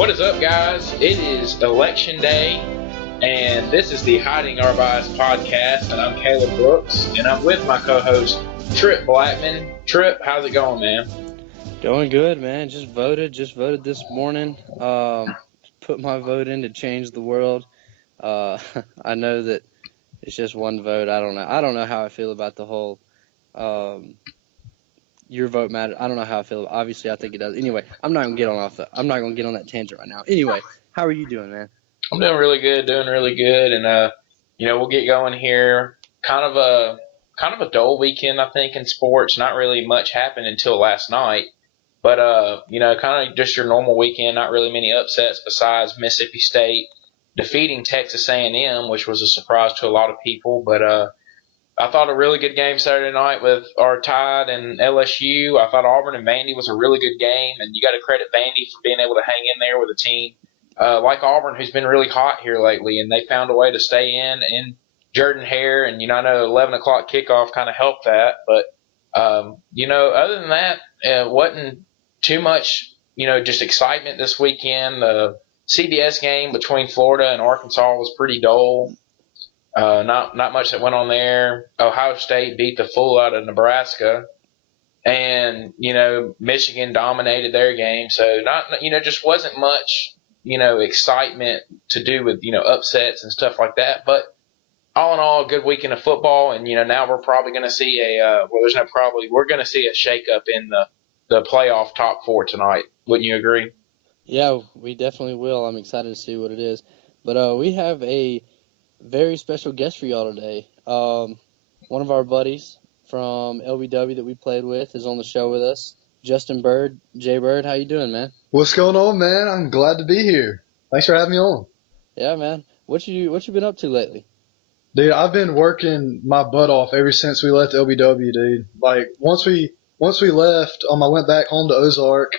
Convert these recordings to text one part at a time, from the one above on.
What is up, guys? It is Election Day, and this is the Hiding Our Bias podcast, and I'm Caleb Brooks, and I'm with my co-host, Tripp Blackmon. Tripp, how's it going, man? Going good, man. Just voted this morning. Put my vote in to change the world. I know that it's just one vote. I don't know how I feel about the whole your vote matters. I don't know how I feel. Obviously, I think it does. Anyway, I'm not gonna get on that tangent right now. Anyway, how are you doing, man? I'm doing really good, and we'll get going here. Kind of a dull weekend, I think, in sports. Not really much happened until last night, but kind of just your normal weekend. Not really many upsets besides Mississippi State defeating Texas A&M, which was a surprise to a lot of people. But I thought a really good game Saturday night with our Tide and LSU. I thought Auburn and Vandy was a really good game, and you got to credit Vandy for being able to hang in there with a team like Auburn, who's been really hot here lately, and they found a way to stay in Jordan-Hare, and I know 11 o'clock kickoff kind of helped that, but other than that, it wasn't too much, just excitement this weekend. The CBS game between Florida and Arkansas was pretty dull. Not much that went on there. Ohio State beat the fool out of Nebraska, and Michigan dominated their game. So just wasn't much excitement to do with upsets and stuff like that. But all in all, a good weekend of football, and now we're probably going to see we're going to see a shakeup in the playoff top four tonight. Wouldn't you agree? Yeah, we definitely will. I'm excited to see what it is. But we have a very special guest for y'all today. One of our buddies from LBW that we played with is on the show with us. Justin Byrd. Jay Byrd, how you doing, man? What's going on, man? I'm glad to be here. Thanks for having me on. Yeah, man. What you been up to lately? Dude, I've been working my butt off ever since we left LBW, dude. Like once we left, I went back home to Ozark,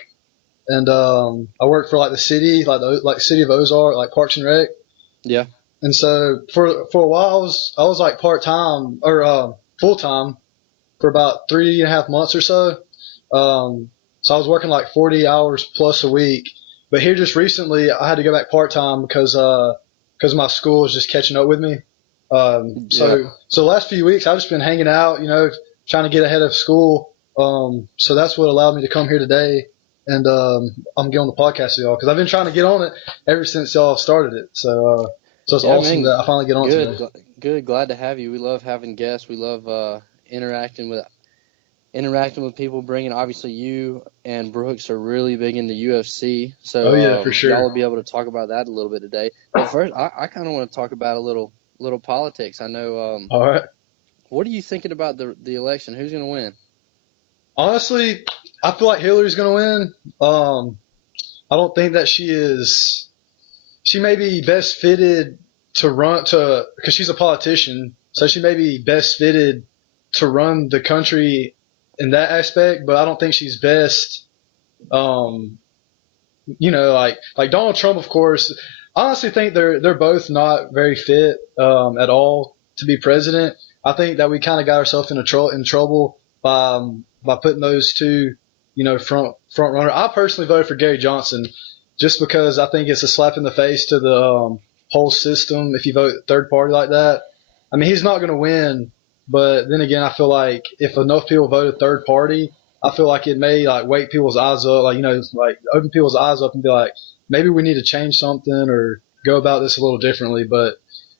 and I worked for the city, like city of Ozark, like Parks and Rec. Yeah. And so for a while, I was like part time or full time for about 3.5 months or so. So I was working like 40 hours plus a week. But here just recently, I had to go back part time because my school is just catching up with me. So the last few weeks I've just been hanging out, trying to get ahead of school. So that's what allowed me to come here today, and I'm getting on the podcast with y'all because I've been trying to get on it ever since y'all started it. So it's awesome that I finally get on today. Good, glad to have you. We love having guests. We love interacting with people. Bringing, obviously, you and Brooks are really big into UFC. So for sure. Y'all will be able to talk about that a little bit today. But first, I kind of want to talk about a little politics. I know. All right. What are you thinking about the election? Who's going to win? Honestly, I feel like Hillary's going to win. I don't think that she is. She may be best fitted to run because she's a politician, so she may be best fitted to run the country in that aspect. But I don't think she's best. Like Donald Trump, of course. I honestly think they're both not very fit at all to be president. I think that we kind of got ourselves in trouble by putting those two, front runner. I personally voted for Gary Johnson just because I think it's a slap in the face to the whole system if you vote third party like that. I mean, he's not going to win, but then again, I feel like if enough people voted third party, I feel like it may wake people's eyes up, open people's eyes up and be like, maybe we need to change something or go about this a little differently. But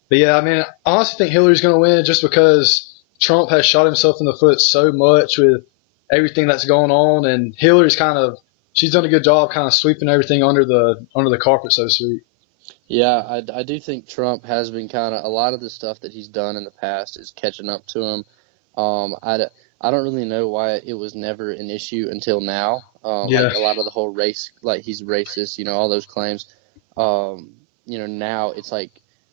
yeah, I mean, I honestly think Hillary's going to win just because Trump has shot himself in the foot so much with everything that's going on, and Hillary's she's done a good job kind of sweeping everything under the carpet, so to speak. Yeah, I do think Trump has been a lot of the stuff that he's done in the past is catching up to him. I don't really know why it was never an issue until now. Like a lot of the whole race, like he's racist, all those claims. Now it's like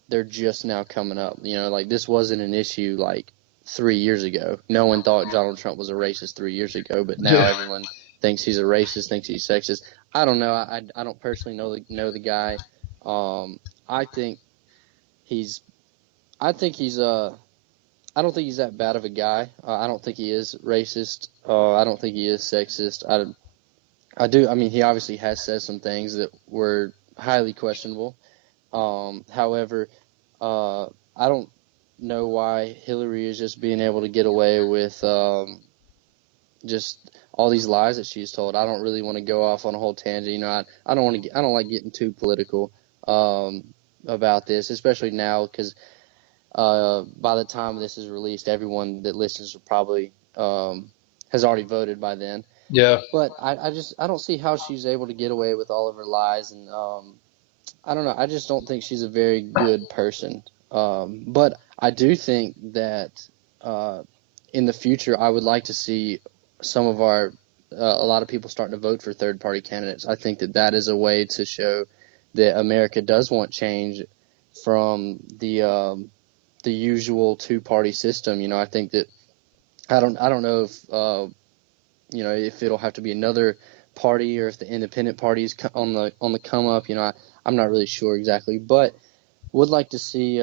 they're just now coming up. Like this wasn't an issue like 3 years ago. No one thought Donald Trump was a racist 3 years ago, but now everyone thinks he's a racist, thinks he's sexist. I don't know. I don't personally know the guy. I don't think he's that bad of a guy. I don't think he is racist. I don't think he is sexist. I mean, he obviously has said some things that were highly questionable. However, I don't know why Hillary is just being able to get away with just all these lies that she's told. I don't really want to go off on a whole tangent. You know, I don't want to. I don't like getting too political about this, especially now because by the time this is released, everyone that listens will probably has already voted by then. Yeah. But I don't see how she's able to get away with all of her lies, and I don't know. I just don't think she's a very good person. But I do think that in the future, I would like to see some of a lot of people starting to vote for third-party candidates. I think that is a way to show that America does want change from the usual two-party system. You know, I think that I don't know if you know, if it'll have to be another party or if the independent party is on the come up. You know, I'm not really sure exactly, but would like to see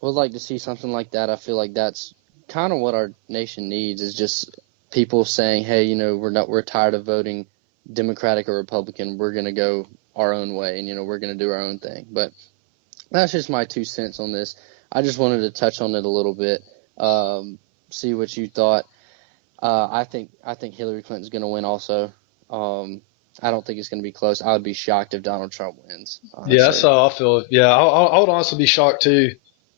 something like that. I feel like that's kind of what our nation needs, is just people saying, hey, you know, we're tired of voting Democratic or Republican. We're going to go our own way, and, you know, we're going to do our own thing. But that's just my 2 cents on this. I just wanted to touch on it a little bit, see what you thought. I think Hillary Clinton's going to win also. I don't think it's going to be close. I would be shocked if Donald Trump wins. Honestly. Yeah, that's how I feel. Yeah, I would honestly be shocked too.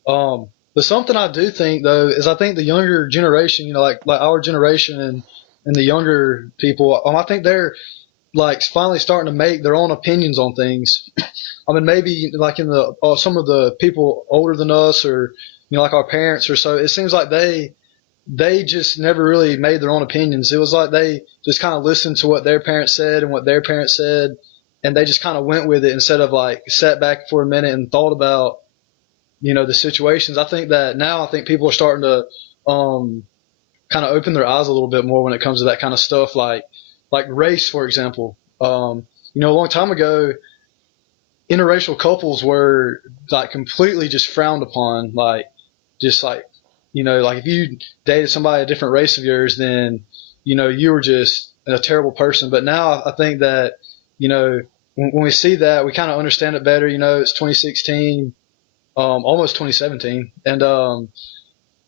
But something I do think though is I think the younger generation, you know, like our generation and the younger people, I think they're like finally starting to make their own opinions on things. I mean, maybe like in the some of the people older than us, or you know, like our parents or so. It seems like they just never really made their own opinions. It was like they just kind of listened to what their parents said and what their parents said, and they just kind of went with it instead of like sat back for a minute and thought about, you know, the situations. I think people are starting to kind of open their eyes a little bit more when it comes to that kind of stuff, like race, for example. You know, a long time ago, interracial couples were like completely just frowned upon, just like, you know, like if you dated somebody a different race of yours, then, you know, you were just a terrible person. But now I think that, you know, when we see that, we kind of understand it better. You know, it's 2016, almost 2017. And,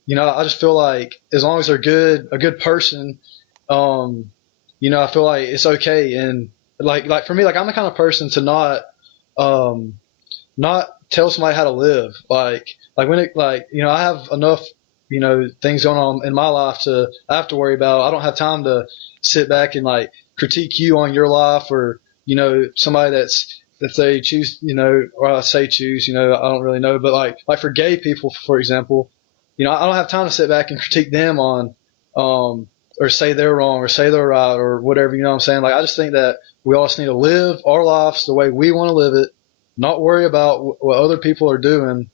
you know, I just feel like as long as they're a good person, you know, I feel like it's okay. And like for me, like I'm the kind of person to not tell somebody how to live. Like when it, like, you know, I have enough, you know, things going on in my life I have to worry about. I don't have time to sit back and like critique you on your life, or, you know, somebody that they choose, you know, or I say choose, you know, I don't really know, but like for gay people, for example, you know, I don't have time to sit back and critique them on, or say they're wrong or say they're right or whatever, you know what I'm saying? Like, I just think that we all just need to live our lives the way we want to live it, not worry about what other people are doing.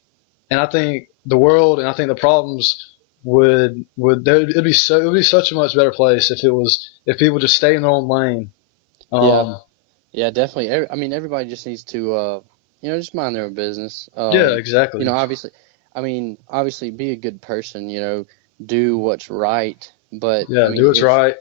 And I think the world and I think the problems it'd be such a much better place if people just stay in their own lane. Yeah, definitely. I mean, everybody just needs to, you know, just mind their own business. Yeah, exactly. You know, obviously be a good person, you know, do what's right. But yeah, I mean, do what's right.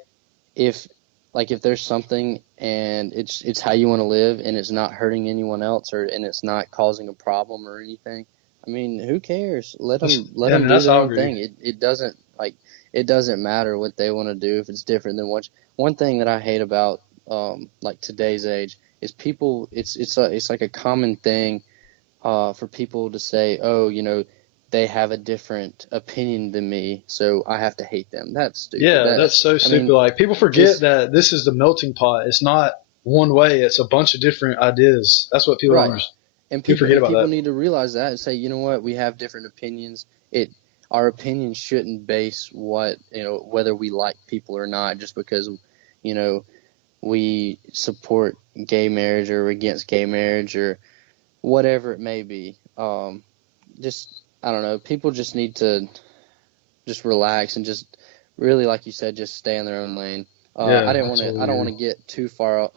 If there's something and it's how you want to live and it's not hurting anyone else and it's not causing a problem or anything, I mean, who cares? Let them do their own thing. It doesn't matter what they want to do if it's different than one thing that I hate about like today's age is people. It's like a common thing for people to say, oh, you know, they have a different opinion than me, so I have to hate them. That's stupid. Yeah, that's so stupid. I mean, like people forget that this is the melting pot. It's not one way. It's a bunch of different ideas. That's what people understand. And people need to realize that and say, you know what, we have different opinions. Our opinions shouldn't base what, you know, whether we like people or not, just because, you know, we support gay marriage or against gay marriage or whatever it may be. Just, I don't know, people just need to just relax and just really, like you said, just stay in their own lane. I don't want to get too far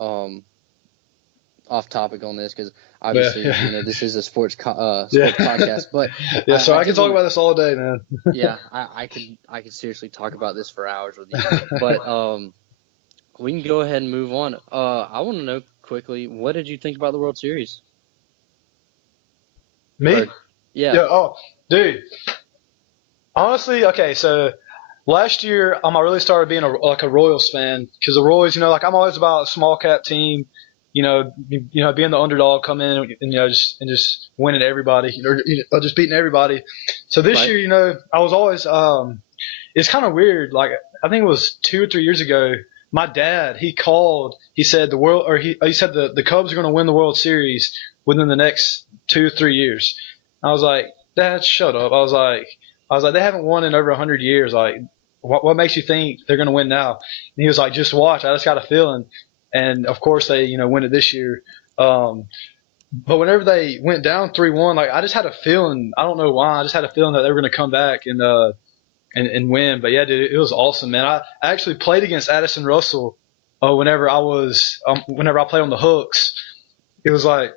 off topic on this because obviously, you know, this is a sports podcast. But yeah, so I can talk about this all day, man. Yeah, I could seriously talk about this for hours with you. But we can go ahead and move on. I want to know, quickly, what did you think about the World Series? Me? Yeah. Yeah. Oh, dude. Honestly, okay. So last year, I really started being a Royals fan because the Royals, like I'm always about a small cap team. Being the underdog, come in and just winning everybody or just beating everybody. So this Right. year, I was always it's kind of weird. Like I think it was 2 or 3 years ago, my dad he called. He said he said the Cubs are going to win the World Series within the next 2 or 3 years. I was like, Dad, shut up. I was like, they haven't won in over 100 years. Like, what makes you think they're going to win now? And he was like, just watch. I just got a feeling. And of course they win it this year. But whenever they went down 3-1, like I just had a feeling. I don't know why. I just had a feeling that they were going to come back and win. But yeah, dude, it was awesome, man. I actually played against Addison Russell whenever I played on the hooks. It was like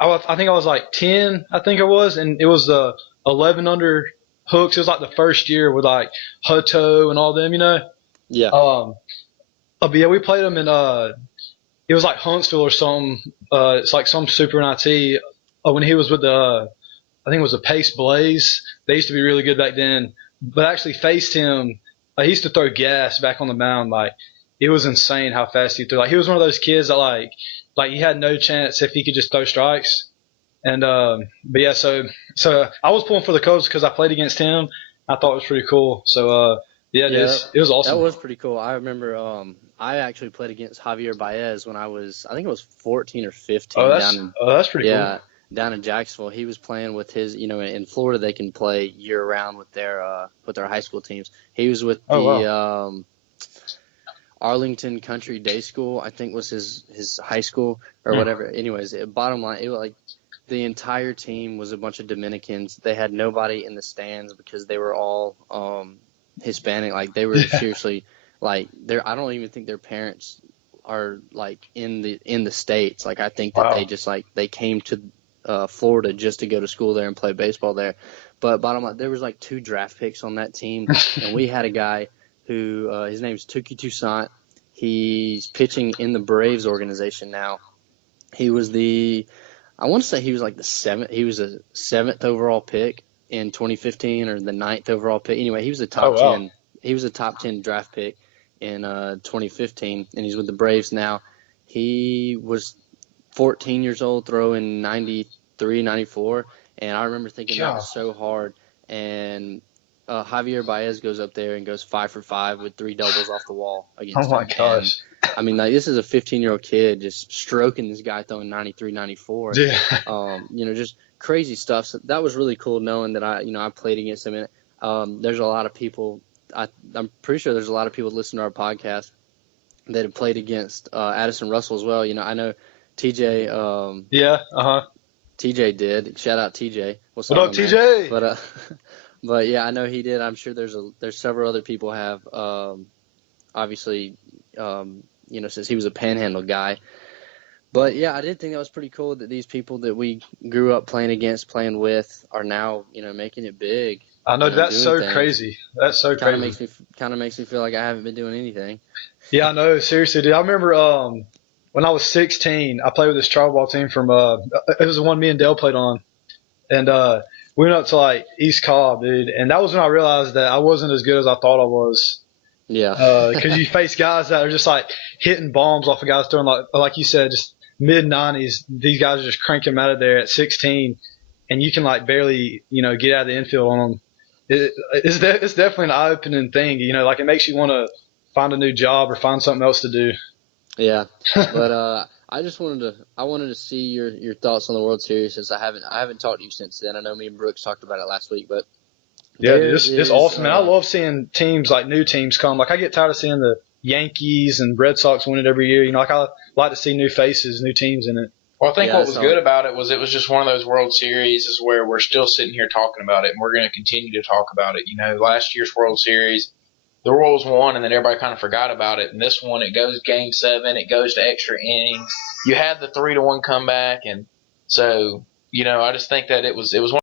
I think I was like 10, I think I was, and it was the 11 under hooks. It was like the first year with like Hutto and all them. Yeah. But yeah, we played them in it was like Huntsville or something. It's like some Super NIT. When he was with I think it was the Pace Blaze. They used to be really good back then. But I actually faced him. He used to throw gas back on the mound. Like it was insane how fast he threw. Like he was one of those kids that like he had no chance if he could just throw strikes. And but yeah, so I was pulling for the Cubs because I played against him. I thought it was pretty cool. So yeah, it was awesome. That was pretty cool. I remember I actually played against Javier Baez when I think it was 14 or 15 that's pretty cool. Down in Jacksonville. He was playing with his, in Florida they can play year round with their high school teams. He was with the Arlington Country Day School, I think was his high school or whatever. Anyways, bottom line, it was like the entire team was a bunch of Dominicans. They had nobody in the stands because they were all Hispanic. Like they were seriously like I don't even think their parents are like in the States. Like I think that they just like they came to Florida just to go to school there and play baseball there. But bottom line, there was like 2 draft picks on that team, and we had a guy who his name's Tuki Toussaint. He's pitching in the Braves organization now. He was I want to say he was like he was a 7th overall pick in 2015 or the 9th overall pick. Anyway, he was a top 10. He was a top 10 draft pick in 2015, and he's with the Braves now. He was 14 years old, throwing 93, 94, and I remember thinking that was so hard. And Javier Baez goes up there and goes 5 for 5 with 3 doubles off the wall against him. Oh my gosh! And, I mean, like this is a 15-year-old kid just stroking this guy throwing 93, 94. Yeah. Just crazy stuff. So that was really cool knowing that I played against him. And there's a lot of people. I'm pretty sure there's a lot of people that listen to our podcast that have played against Addison Russell as well. I know TJ. TJ did. Shout out TJ. What up, TJ? But yeah, I know he did. I'm sure there's several other people have. Obviously, since he was a Panhandle guy. But yeah, I did think that was pretty cool that these people that we grew up playing against, playing with, are now making it big. I know that's so crazy. That's so crazy. Kind of makes me feel like I haven't been doing anything. Yeah, I know. Seriously, dude. I remember when I was 16, I played with this travel ball team from it was the one me and Dale played on, and we went up to like East Cobb, dude, and that was when I realized that I wasn't as good as I thought I was. Yeah. Because you face guys that are just like hitting bombs off of guys throwing like you said, just mid-90s. These guys are just cranking them out of there at 16, and you can like barely get out of the infield on them. It's definitely an eye-opening thing. Like it makes you want to find a new job or find something else to do. Yeah, but I just wanted to see your thoughts on the World Series, since I haven't talked to you since then. I know me and Brooks talked about it last week, but yeah, it's awesome, man. I love seeing teams like new teams come. Like I get tired of seeing the Yankees and Red Sox win it every year. Like I like to see new faces, new teams in it. Well, I think what was good about it was just one of those World Series is where we're still sitting here talking about it, and we're going to continue to talk about it. Last year's World Series, the Royals won, and then everybody kind of forgot about it. And this one, it goes Game 7, it goes to extra innings. You had the 3-1 comeback, and so I just think that it was one.